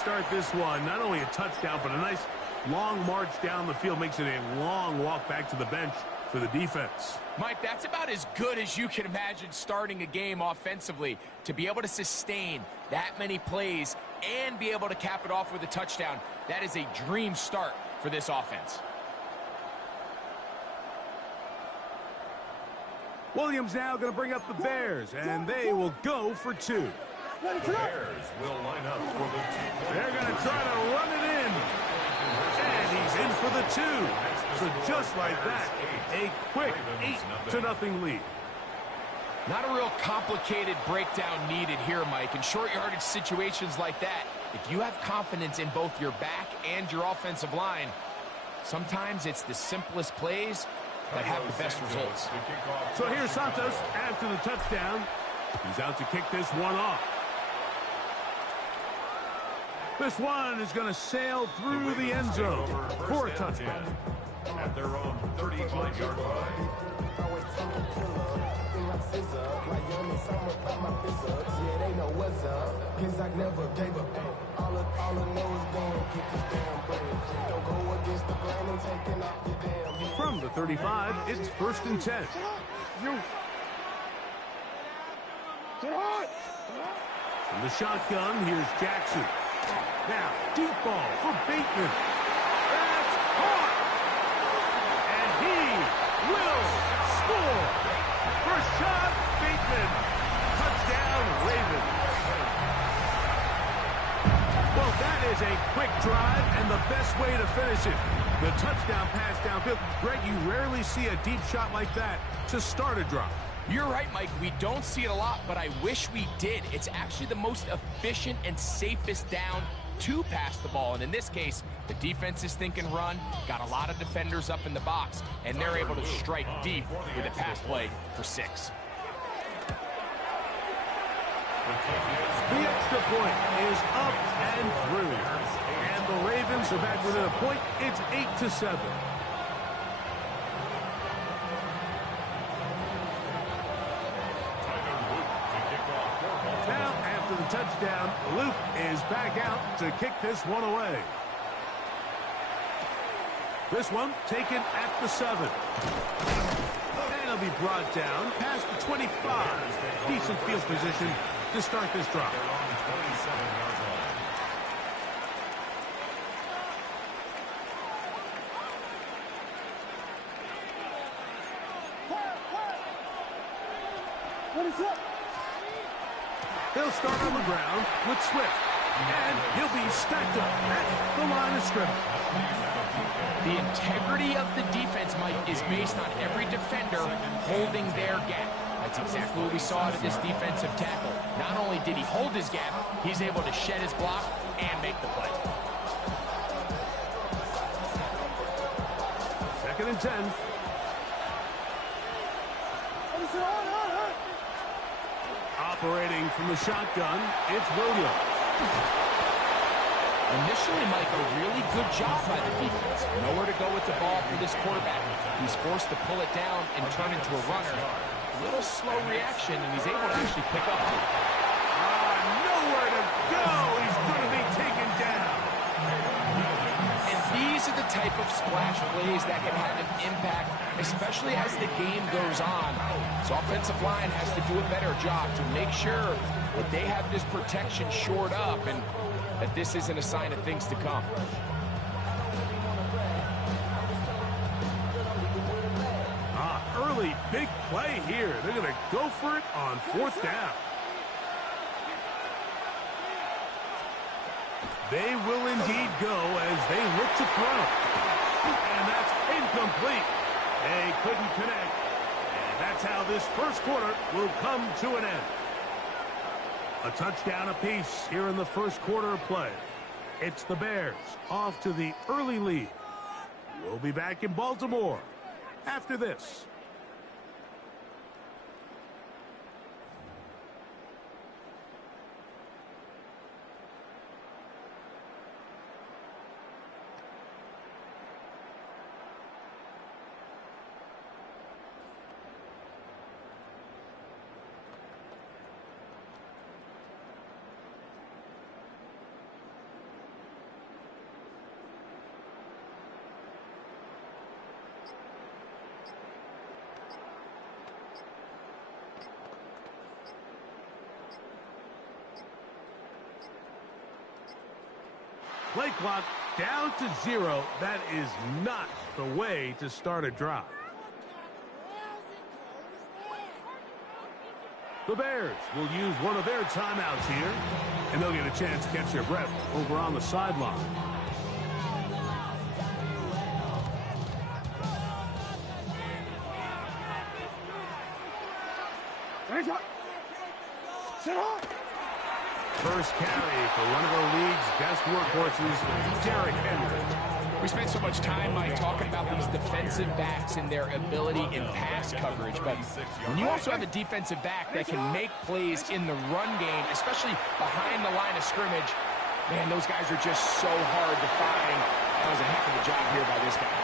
Start this one, not only a touchdown, but a nice long march down the field makes it a long walk back to the bench for the defense. Mike, that's about as good as you can imagine starting a game offensively. To be able to sustain that many plays and be able to cap it off with a touchdown, that is a dream start for this offense. Williams now going to bring up the Bears, and they will go for two. The Bears will line up for the 2. They're going to try to run it in. And he's in for the 2. So just like that, a quick 8-0 lead. Not a real complicated breakdown needed here, Mike. In short yardage situations like that, if you have confidence in both your back and your offensive line, sometimes it's the simplest plays that have the best results. So here's Santos after the touchdown. He's out to kick this one off. This one is going to sail through the end zone for a touchdown. At their own 35-yard line. From the 35, it's 1st and 10. From the shotgun, here's Jackson. Now, deep ball for Bateman. That's caught! And he will score! Rashad Bateman. Touchdown, Ravens. Well, that is a quick drive and the best way to finish it. The touchdown pass downfield. Greg, you rarely see a deep shot like that to start a drive. You're right, Mike. We don't see it a lot, but I wish we did. It's actually the most efficient and safest down to pass the ball. And in this case, the defense is thinking run, got a lot of defenders up in the box, and they're able to strike deep with a pass play for 6. The extra point is up and through. And the Ravens are back within a point. It's 8-7. Now, after the touchdown, Luke is back out to kick this one away. This one taken at the 7. And it'll be brought down past the 25. Decent field position to start this drive. They'll start on the ground with Swift. And he'll be stacked up at the line of scrimmage. The integrity of the defense, Mike, is based on every defender holding their gap. That's exactly what we saw out of this defensive tackle. Not only did he hold his gap, he's able to shed his block and make the play. 2nd and 10. Operating from the shotgun, it's Williams. Initially, Mike, a really good job by the defense. Nowhere to go with the ball for this quarterback. He's forced to pull it down and turn into a runner. A little slow reaction, and he's able to actually pick up. Nowhere to go. He's going to be taken down. And these are the type of splash plays that can have an impact, especially as the game goes on. So offensive line has to do a better job to make sure that they have this protection shored up and that this isn't a sign of things to come. Early big play here. They're going to go for it on 4th down. They will indeed go as they look to throw. And that's incomplete. They couldn't connect. And that's how this first quarter will come to an end. A touchdown apiece here in the first quarter of play. It's the Bears off to the early lead. We'll be back in Baltimore after this. Play clock down to 0. That is not the way to start a drive. The Bears will use one of their timeouts here, and they'll get a chance to catch their breath over on the sideline. First carry for one of the league's best workhorses, Derrick Henry. We spent so much time, Mike, talking about these defensive backs and their ability in pass coverage, but when you also have a defensive back that can make plays in the run game, especially behind the line of scrimmage, man, those guys are just so hard to find. That was a heck of a job here by this guy.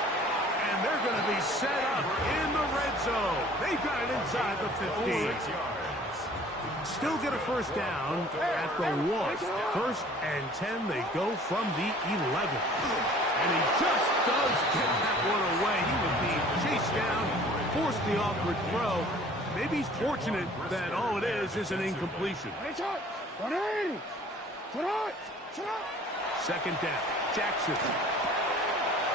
And they're going to be set up in the red zone. They've got it inside the 15. Still get a first down at the 1. First and 10, they go from the 11. And he just does get that one away. He was being chased down, forced the awkward throw. Maybe he's fortunate that all it is an incompletion. Second down, Jackson.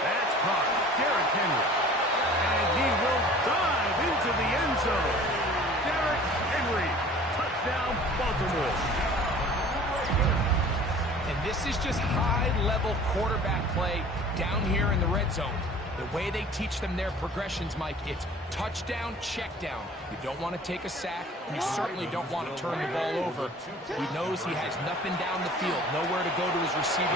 That's caught, Derrick Henry. And he will dive into the end zone. Derrick Henry. Touchdown, Baltimore. And this is just high-level quarterback play down here in the red zone. The way they teach them their progressions, Mike, it's touchdown, check down. You don't want to take a sack. You certainly don't want to turn the ball over. He knows he has nothing down the field, nowhere to go to his receiver.